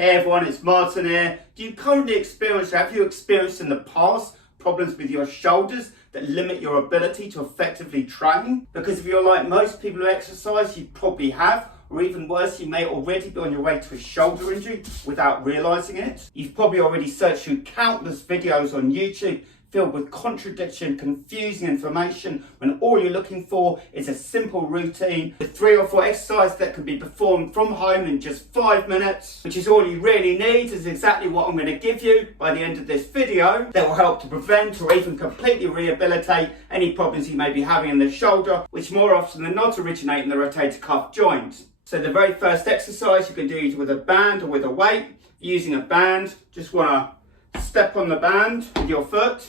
Hey everyone, it's Martin here. Do you currently experience, or have you experienced in the past, problems with your shoulders that limit your ability to effectively train? Because if you're like most people who exercise, you probably have, or even worse, you may already be on your way to a shoulder injury without realising it. You've probably already searched through countless videos on YouTube filled with contradiction, confusing information, when all you're looking for is a simple routine with 3 or 4 exercises that can be performed from home in just 5 minutes, which is all you really need. Is exactly what I'm going to give you by the end of this video that will help to prevent or even completely rehabilitate any problems you may be having in the shoulder, which more often than not originate in the rotator cuff joint. So the very first exercise you can do is with a band or with a weight. Using a band, just want to step on the band with your foot.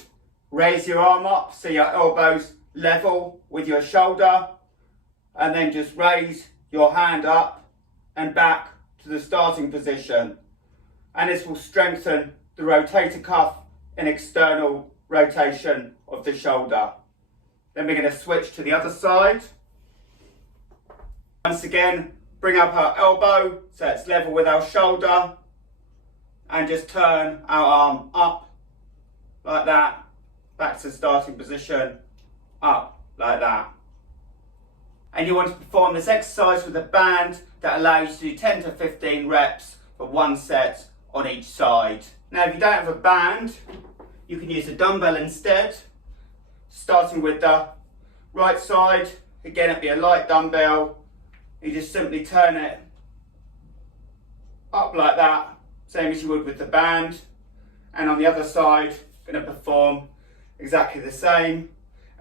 Raise your arm up so your elbow's level with your shoulder, and then just raise your hand up and back to the starting position. And this will strengthen the rotator cuff and external rotation of the shoulder. Then we're going to switch to the other side. Once again, bring up our elbow so it's level with our shoulder, and just turn our arm up like that. Back to the starting position, up like that. And you want to perform this exercise with a band that allows you to do 10 to 15 reps for 1 set on each side. Now if you don't have a band, you can use a dumbbell instead. Starting with the right side, again it'll be a light dumbbell. You just simply turn it up like that, same as you would with the band. And on the other side, going to perform exactly the same,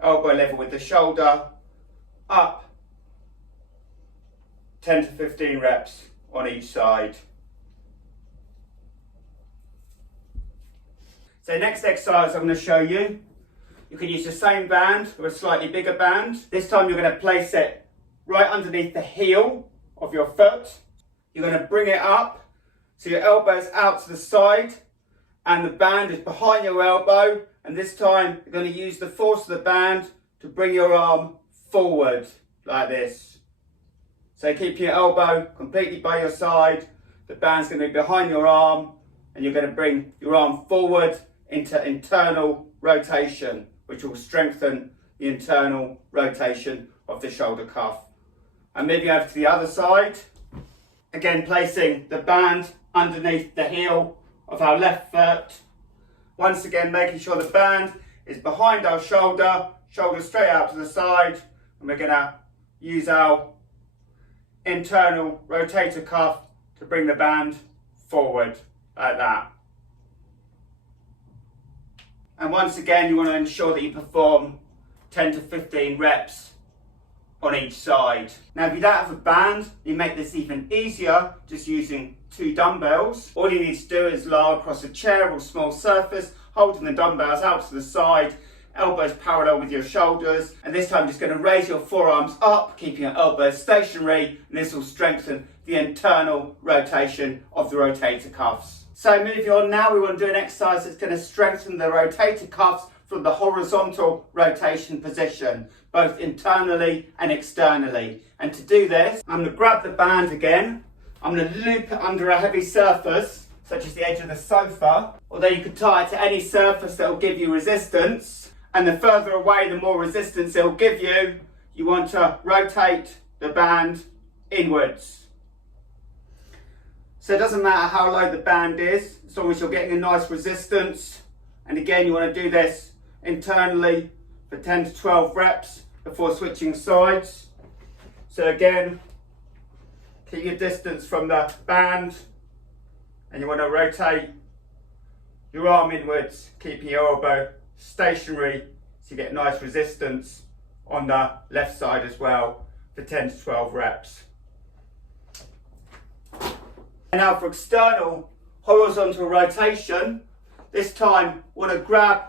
elbow level with the shoulder, up, 10 to 15 reps on each side. So next exercise I'm going to show you, you can use the same band or a slightly bigger band. This time you're going to place it right underneath the heel of your foot. You're going to bring it up so your elbow's out to the side and the band is behind your elbow. And this time, you're going to use the force of the band to bring your arm forward, like this. So keep your elbow completely by your side, the band's going to be behind your arm, and you're going to bring your arm forward into internal rotation, which will strengthen the internal rotation of the shoulder cuff. And moving over to the other side, again placing the band underneath the heel of our left foot. Once again, making sure the band is behind our shoulder, shoulder straight out to the side, and we're going to use our internal rotator cuff to bring the band forward, like that. And once again, you want to ensure that you perform 10 to 15 reps on each side. Now, if you don't have a band, you make this even easier just using 2 dumbbells. All you need to do is lie across a chair or small surface, holding the dumbbells out to the side, elbows parallel with your shoulders, and this time just going to raise your forearms up, keeping your elbows stationary, and this will strengthen the internal rotation of the rotator cuffs. So moving on now, we want to do an exercise that's going to strengthen the rotator cuffs from the horizontal rotation position, both internally and externally. And to do this, I'm going to grab the band again, I'm going to loop it under a heavy surface, such as the edge of the sofa, although you could tie it to any surface that will give you resistance, and the further away the more resistance it will give you. You want to rotate the band inwards. So it doesn't matter how low the band is, as long as you're getting a nice resistance. And again, you want to do this internally for 10 to 12 reps before switching sides. So again, keep your distance from the band, and you want to rotate your arm inwards, keeping your elbow stationary so you get nice resistance on the left side as well for 10 to 12 reps. And now for external horizontal rotation, this time want to grab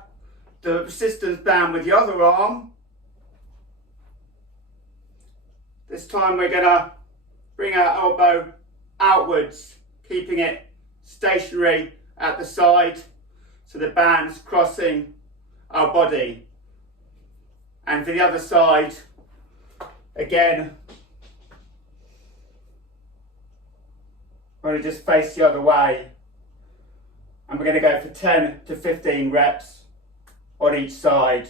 the resistance band with the other arm. This time we're going to bring our elbow outwards, keeping it stationary at the side so the band's crossing our body. And for the other side, again, we're going to just face the other way. And we're going to go for 10 to 15 reps on each side.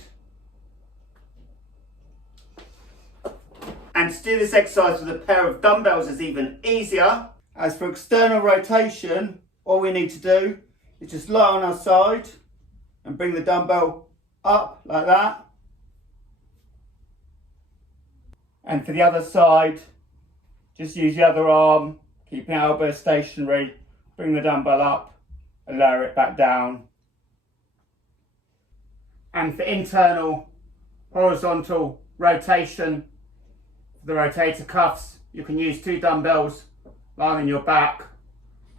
And to do this exercise with a pair of dumbbells is even easier. As for external rotation, all we need to do is just lie on our side and bring the dumbbell up like that. And for the other side, just use the other arm, keep your elbow stationary, bring the dumbbell up and lower it back down. And for internal horizontal rotation, for the rotator cuffs, you can use 2 dumbbells lying on your back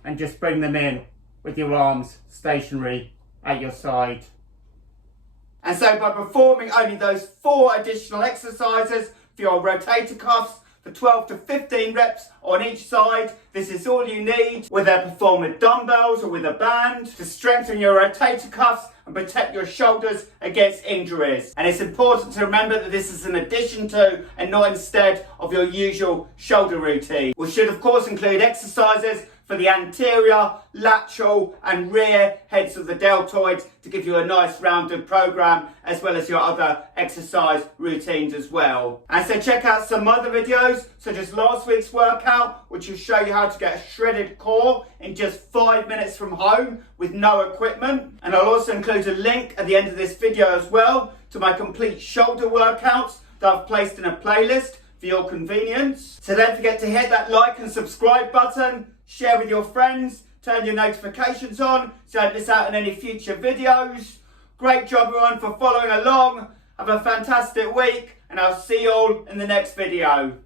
and just bring them in with your arms stationary at your side. And so by performing only those 4 additional exercises for your rotator cuffs for 12 to 15 reps on each side, this is all you need, whether performed with dumbbells or with a band, to strengthen your rotator cuffs and protect your shoulders against injuries. And it's important to remember that this is an addition to and not instead of your usual shoulder routine, which should of course include exercises for the anterior, lateral and rear heads of the deltoid to give you a nice rounded program, as well as your other exercise routines as well. And so check out some other videos such as last week's workout, which will show you how to get a shredded core in just 5 minutes from home with no equipment. And I'll also include a link at the end of this video as well to my complete shoulder workouts that I've placed in a playlist for your convenience. So don't forget to hit that like and subscribe button, share with your friends, turn your notifications on so you don't miss out on any future videos. Great job everyone for following along. Have a fantastic week and I'll see you all in the next video.